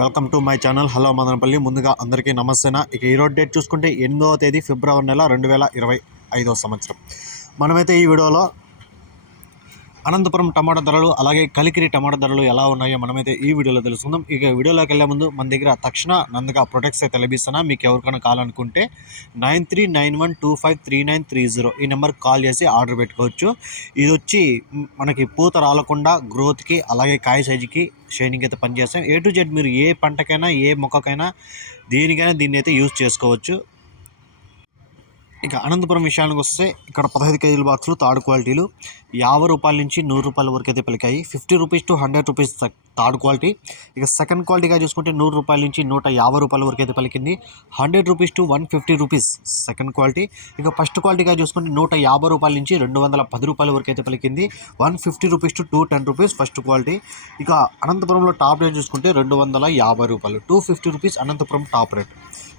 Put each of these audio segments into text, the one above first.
Welcome to my channel hello Madanapalle ముందుగా అందరికీ నమస్తేనా? ఇక ఈరోజు డేట్ చూసుకుంటే ఎనిమిదవ తేదీ ఫిబ్రవరి నెల రెండు వేల ఇరవై ఐదవ సంవత్సరం. మనమైతే ఈ వీడియోలో అనంతపురం టమాటా ధరలు అలాగే కలికిరి టమాటా ధరలు ఎలా ఉన్నాయో మనమైతే ఈ వీడియోలో తెలుసుకుందాం. ఇక వీడియోలోకి వెళ్ళే ముందు మన దగ్గర తక్షణ నందుగా ప్రొడక్ట్స్ అయితే లభిస్తున్నా. మీకు ఎవరికైనా కావాలనుకుంటే nine three nine one two five three nine three zero ఈ నెంబర్కి కాల్ చేసి ఆర్డర్ పెట్టుకోవచ్చు. ఇది వచ్చి మనకి పూత రాలకుండా గ్రోత్కి అలాగే కాయ సైజుకి షైనింగ్ అయితే పనిచేస్తాం ఏ టు జెడ్ మీరు ఏ పంటకైనా ఏ మొక్కకైనా దేనికైనా దీన్ని అయితే యూజ్ చేసుకోవచ్చు. ఇక అనంతపురం విషయానికి వస్తే ఇక్కడ పదహైదు కేజీల బాక్సులు థర్డ్ క్వాలిటీలు యాభై రూపాయల నుంచి నూరు రూపాయల వరకు అయితే పలికాయి. Fifty rupees to hundred rupees third quality. ఇక సెకండ్ క్వాలిటీగా చూసుకుంటే నూరు రూపాయల నుంచి నూట యాభై రూపాయల వరకు అయితే పలికింది. Hundred rupees to one fifty rupees second quality. ఇక ఫస్ట్ క్వాలిటీగా చూసుకుంటే నూట యాభై రూపాయల నుంచి రెండు వందల పది రూపాయల వరకు అయితే పలికింది. One fifty rupees to two ten rupees first quality. ఇక అనంతపురంలో టాప్ రేట్ చూసుకుంటే రెండు వందల యాభై రూపాయలు two fifty rupees Anantapur top rate.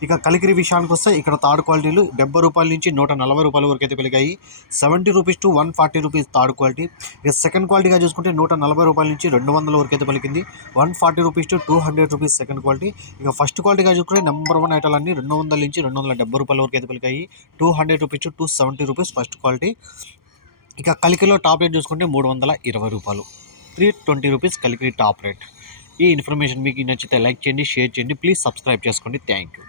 ఇక కలికిరి విషయానికి వస్తే ఇక్కడ థర్డ్ క్వాలిటీలు డెబ్బై రూపాయల నుంచి నూట నలభై రూపాయల వరకు అయితే పెరిగాయి seventy rupees to one forty rupees third quality. ఇక సెకండ్ క్వాలిటీగా చూసుకుంటే నూట నలభై రూపాయల నుంచి రెండు వందల వరకు అయితే పలికింది. One forty rupees to two hundred rupees second quality. ఇక ఫస్ట్ క్వాలిటీగా చూసుకుంటే నెంబర్ వన్ ఐటాలు అన్ని రెండు వందల నుంచి రెండు వందల డెబ్బై రూపాయల వరకు అయితే పలికాయి. Two hundred rupees to two seventy rupees first quality. ఇక కలికిలో టాప్ రేట్ చూసుకుంటే మూడు వందల ఇరవై రూపాయలు. Three twenty rupees Kaliki top rate. ఈ ఇన్ఫర్మేషన్ మీకు నచ్చితే లైక్ చేయండి షేర్ చేయండి. ప్లీజ్ సబ్స్క్రైబ్ చేసుకోండి. Thank you.